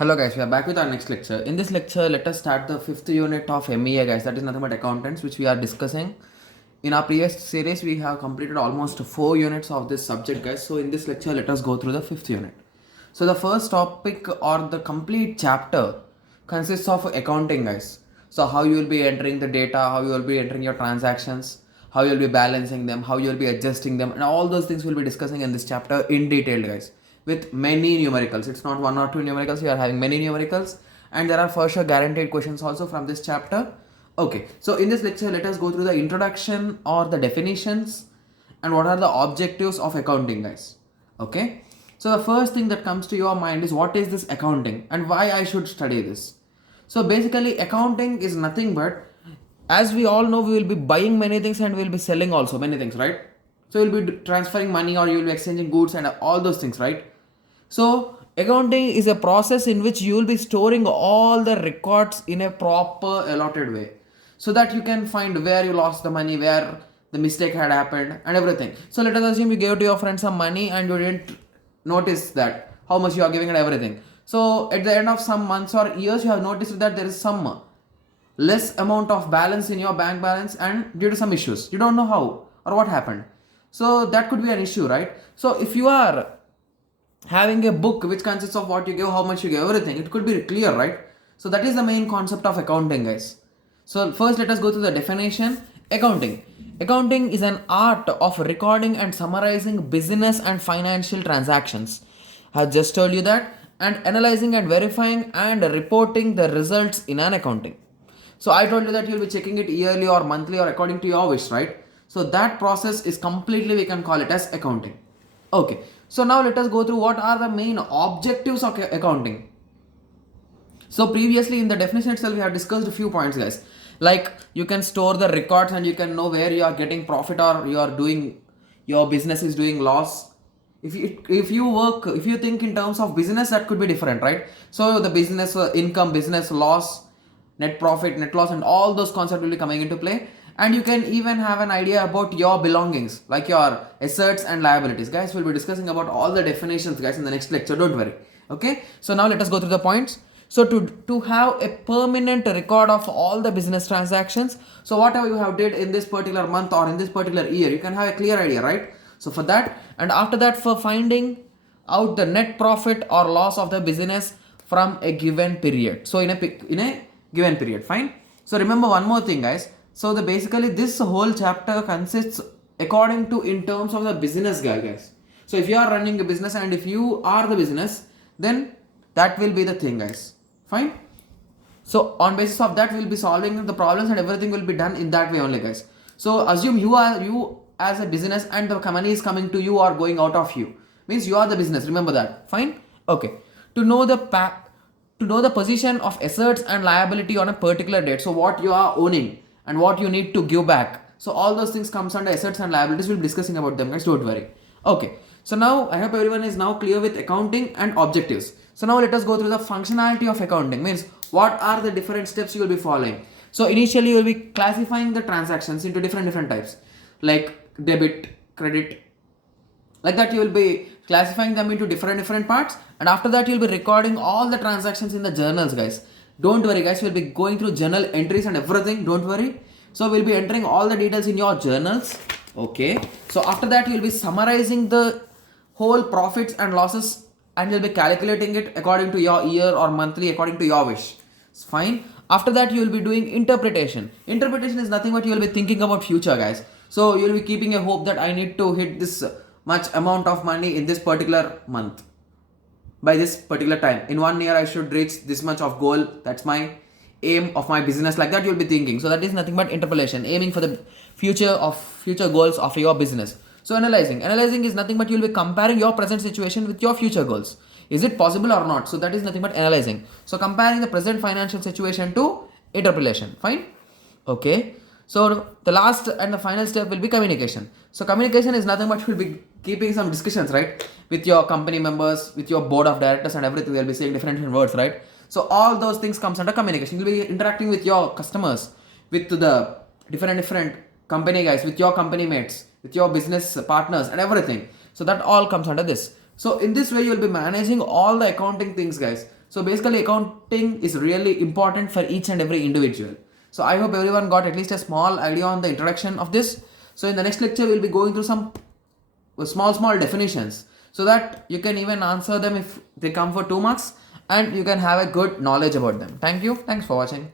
Hello guys, we are back with our next lecture. In this lecture, let us start the fifth unit of MEA guys, that is nothing but accountants, which we are discussing. In our previous series, we have completed almost 4 units of this subject guys. So in this lecture, let us go through the fifth unit. So the first topic or the complete chapter consists of accounting guys. So how you will be entering the data, how you will be entering your transactions, how you will be balancing them, how you will be adjusting them, and all those things we'll be discussing in this chapter in detail guys, with many numericals. It's not one or two numericals, we are having many numericals, and there are for sure guaranteed questions also from this chapter. Okay, so in this lecture, let us go through the introduction or the definitions and what are the objectives of accounting guys. Okay, so the first thing that comes to your mind is what is this accounting and why I should study this. So basically accounting is nothing but, as we all know, we will be buying many things and we will be selling also many things, right? So you'll be transferring money or you will be exchanging goods and all those things, right? So accounting is a process in which you will be storing all the records in a proper allotted way, so that you can find where you lost the money, where the mistake had happened and everything. So let us assume you gave to your friend some money and you didn't notice that how much you are giving and everything. So at the end of some months or years, you have noticed that there is some less amount of balance in your bank balance, and due to some issues you don't know how or what happened. So that could be an issue, right? So if you are having a book which consists of what you give, how much you give, everything, it could be clear, right? So that is the main concept of accounting guys. So first let us go to the definition. Accounting is an art of recording and summarizing business and financial transactions. I have just told you that. And analyzing and verifying and reporting the results in an accounting. So I told you that you'll be checking it yearly or monthly or according to your wish, right? So that process is completely, we can call it as accounting. Okay, so now let us go through what are the main objectives of accounting. So previously in the definition itself, we have discussed a few points guys. Like you can store the records and you can know where you are getting profit or you are doing, your business is doing loss. If you think in terms of business, that could be different, right? So the business income, business loss, net profit, net loss, and all those concepts will be coming into play. And you can even have an idea about your belongings, like your assets and liabilities. Guys, we'll be discussing about all the definitions guys in the next lecture, don't worry. Okay, so now let us go through the points. So to have a permanent record of all the business transactions, so whatever you have did in this particular month or in this particular year, you can have a clear idea, right? So for that, and after that, for finding out the net profit or loss of the business from a given period. So in a given period, fine. So remember one more thing guys. So the basically this whole chapter consists according to in terms of the business guys. So if you are running a business and if you are the business, then that will be the thing guys, fine. So on basis of that, we'll be solving the problems and everything will be done in that way only guys. So assume you as a business and the money is coming to you or going out of you, means you are the business, remember that, fine. Okay, to know the position of assets and liability on a particular date, so what you are owning and what you need to give back, so all those things comes under assets and liabilities. We'll be discussing about them guys, don't worry. Okay, so now I hope everyone is now clear with accounting and objectives. So now let us go through the functionality of accounting, means what are the different steps you will be following. So initially you will be classifying the transactions into different types, like debit, credit, like that. You will be classifying them into different parts, and after that you will be recording all the transactions in the journals guys. Don't worry guys, we'll be going through journal entries and everything, don't worry. So we'll be entering all the details in your journals. Okay, so after that you'll be summarizing the whole profits and losses and you'll be calculating it according to your year or monthly according to your wish. It's fine. After that you will be doing interpretation. Interpretation is nothing but you will be thinking about future guys. So you will be keeping a hope that I need to hit this much amount of money in this particular month by this particular time. In 1 year I should reach this much of goal, that's my aim of my business, like that you'll be thinking. So that is nothing but interpolation, aiming for the future goals of your business. So analyzing is nothing but you'll be comparing your present situation with your future goals. Is it possible or not? So that is nothing but analyzing. So comparing the present financial situation to interpolation, fine. Okay, so the last and the final step will be communication. So communication is nothing but you'll be keeping some discussions, right, with your company members, with your board of directors and everything. They'll be saying different words, right? So all those things comes under communication. You'll be interacting with your customers, with the different company guys, with your company mates, with your business partners and everything. So that all comes under this. So in this way, you'll be managing all the accounting things guys. So basically accounting is really important for each and every individual. So I hope everyone got at least a small idea on the introduction of this. So in the next lecture we'll be going through some small definitions so that you can even answer them if they come for 2 marks, and you can have a good knowledge about them. Thank you. Thanks for watching.